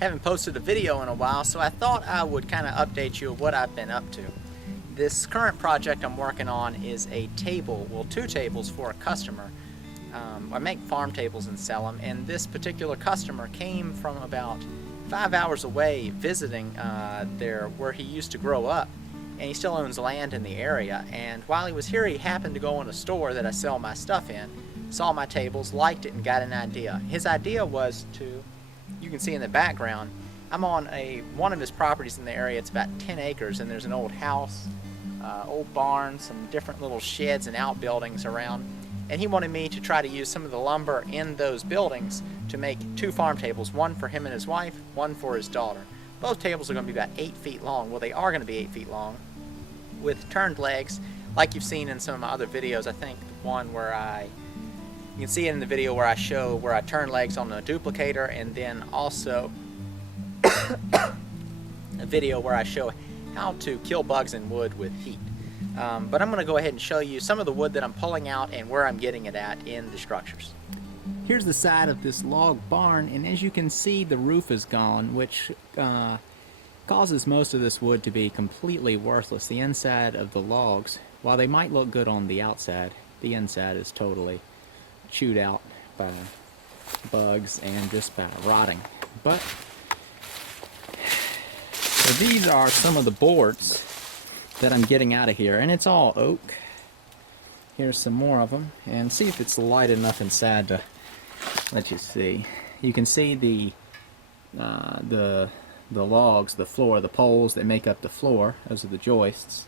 haven't posted a video in a while, so I thought I would kind of update you of what I've been up to. This current project I'm working on is a table, well, 2 tables for a customer. I make farm tables and sell them, and this particular customer came from about 5 hours away visiting where he used to grow up, and he still owns land in the area. And while he was here, he happened to go in a store that I sell my stuff in, saw my tables, liked it, and got an idea. His idea was to, you can see in the background, I'm on one of his properties in the area. It's about 10 acres, and there's an old house, old barn, some different little sheds and outbuildings around. And he wanted me to try to use some of the lumber in those buildings to make 2 farm tables, one for him and his wife, one for his daughter. Both tables are going to be about 8 feet long. Well, they are going to be 8 feet long with turned legs, like you've seen in some of my other videos. I think the one where you can see it in the video where I turn legs on the duplicator, and then also a video where I show how to kill bugs in wood with heat. But I'm going to go ahead and show you some of the wood that I'm pulling out and where I'm getting it at in the structures. Here's the side of this log barn, and as you can see, the roof is gone, which causes most of this wood to be completely worthless. The inside of the logs, while they might look good on the outside, the inside is totally chewed out by bugs and just by rotting. But so these are some of the boards that I'm getting out of here, and it's all oak. Here's some more of them, and see if it's light enough inside to let you see. You can see the logs, the floor, the poles that make up the floor. Those are the joists.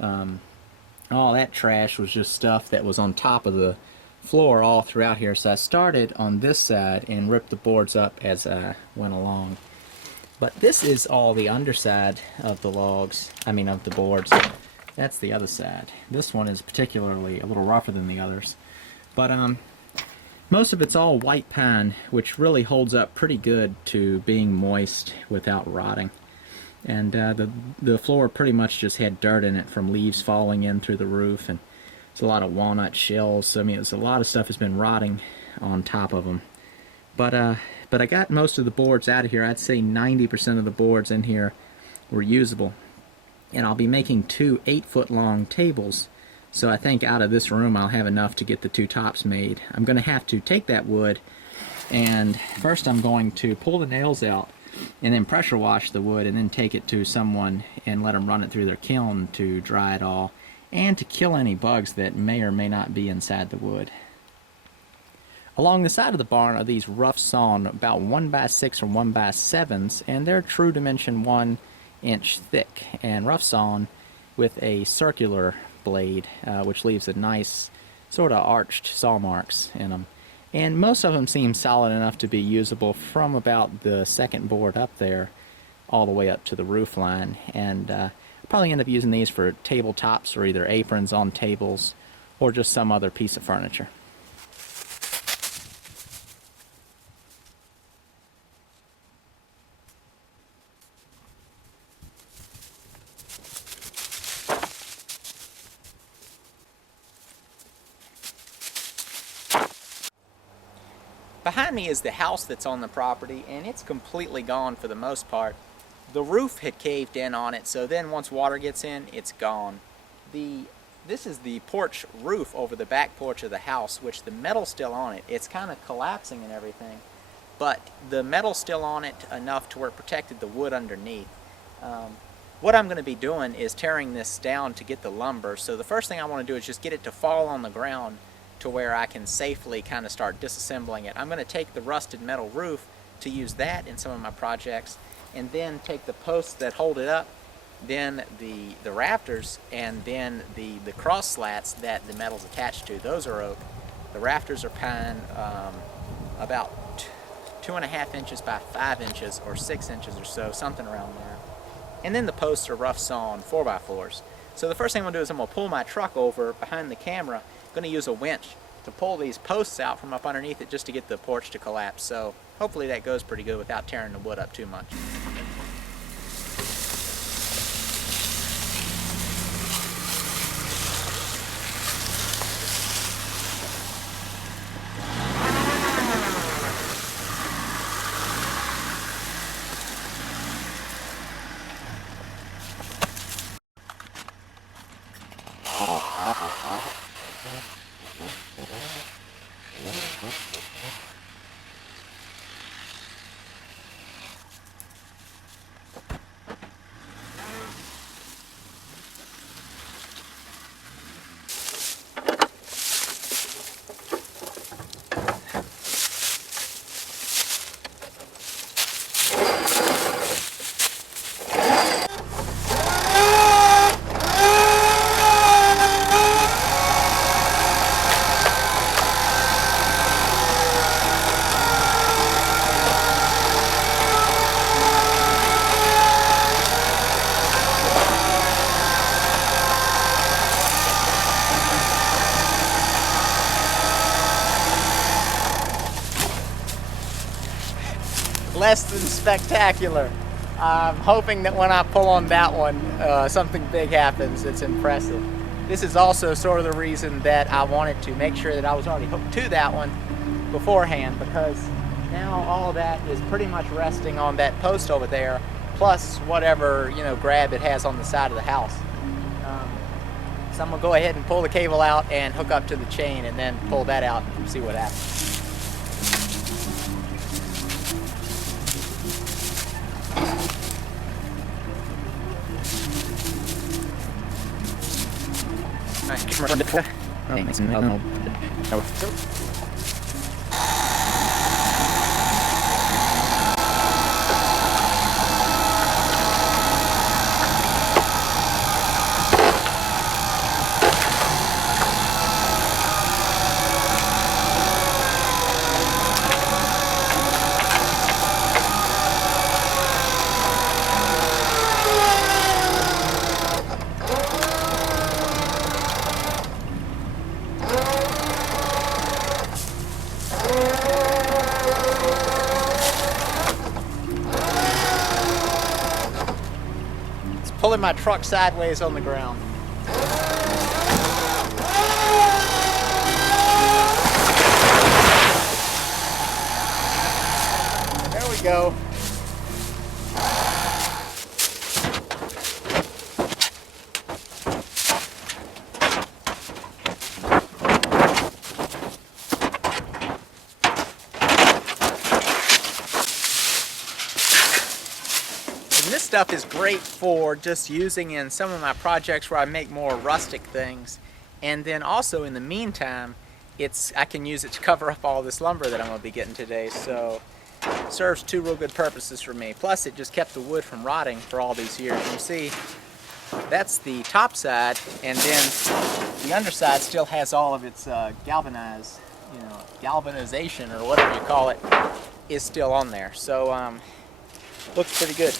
All that trash was just stuff that was on top of the floor all throughout here. So I started on this side and ripped the boards up as I went along. But this is all the underside of the logs, of the boards. That's the other side. This one is particularly a little rougher than the others. But most of it's all white pine, which really holds up pretty good to being moist without rotting. And the floor pretty much just had dirt in it from leaves falling in through the roof, and there's a lot of walnut shells. So, it's a lot of stuff has been rotting on top of them. But I got most of the boards out of here. I'd say 90% of the boards in here were usable. And I'll be making 2 8-foot long tables. So I think out of this room I'll have enough to get the 2 tops made. I'm going to have to take that wood, and first I'm going to pull the nails out and then pressure wash the wood, and then take it to someone and let them run it through their kiln to dry it all and to kill any bugs that may or may not be inside the wood. Along the side of the barn are these rough sawn, about 1x6 or 1x7s, and they're true dimension 1 inch thick and rough sawn with a circular blade, which leaves a nice sort of arched saw marks in them. And most of them seem solid enough to be usable from about the second board up there all the way up to the roof line. And I'll probably end up using these for tabletops or either aprons on tables or just some other piece of furniture. Behind me is the house that's on the property, and it's completely gone for the most part. The roof had caved in on it, so then once water gets in, it's gone. This is the porch roof over the back porch of the house, which the metal's still on it. It's kind of collapsing and everything, but the metal's still on it enough to where it protected the wood underneath. What I'm going to be doing is tearing this down to get the lumber. So the first thing I want to do is just get it to fall on the ground to where I can safely kind of start disassembling it. I'm going to take the rusted metal roof to use that in some of my projects, and then take the posts that hold it up, then the rafters, and then the cross slats that the metal's attached to. Those are oak. The rafters are pine, about 2.5 inches by 5 inches or 6 inches or so, something around there. And then the posts are rough sawn 4x4s. So the first thing I'm going to do is I'm going to pull my truck over behind the camera. I'm going to use a winch to pull these posts out from up underneath it just to get the porch to collapse. So hopefully that goes pretty good without tearing the wood up too much. less than spectacular. I'm hoping that when I pull on that one, something big happens. It's impressive. This is also sort of the reason that I wanted to make sure that I was already hooked to that one beforehand, because now all that is pretty much resting on that post over there, plus whatever, you know, grab it has on the side of the house. So I'm gonna go ahead and pull the cable out and hook up to the chain, and then pull that out and see what happens. Pulling my truck sideways on the ground. There we go. This stuff is great for just using in some of my projects where I make more rustic things, and then also in the meantime I can use it to cover up all this lumber that I'm going to be getting today, so it serves two real good purposes for me. Plus it just kept the wood from rotting for all these years. You see, that's the top side, and then the underside still has all of its galvanization or whatever you call it is still on there, so looks pretty good.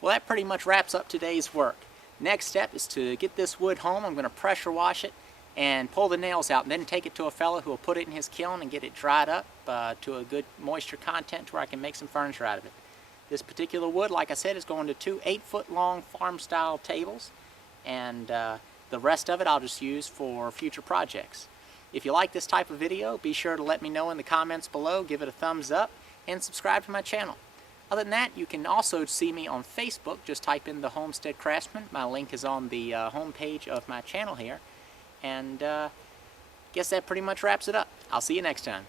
Well, that pretty much wraps up today's work. Next step is to get this wood home. I'm going to pressure wash it and pull the nails out, and then take it to a fellow who will put it in his kiln and get it dried up to a good moisture content to where I can make some furniture out of it. This particular wood, like I said, is going to two 8-foot long farm style tables, and the rest of it I'll just use for future projects. If you like this type of video, be sure to let me know in the comments below, give it a thumbs up, and subscribe to my channel. Other than that, you can also see me on Facebook. Just type in the Homestead Craftsman. My link is on the home page of my channel here. And guess that pretty much wraps it up. I'll see you next time.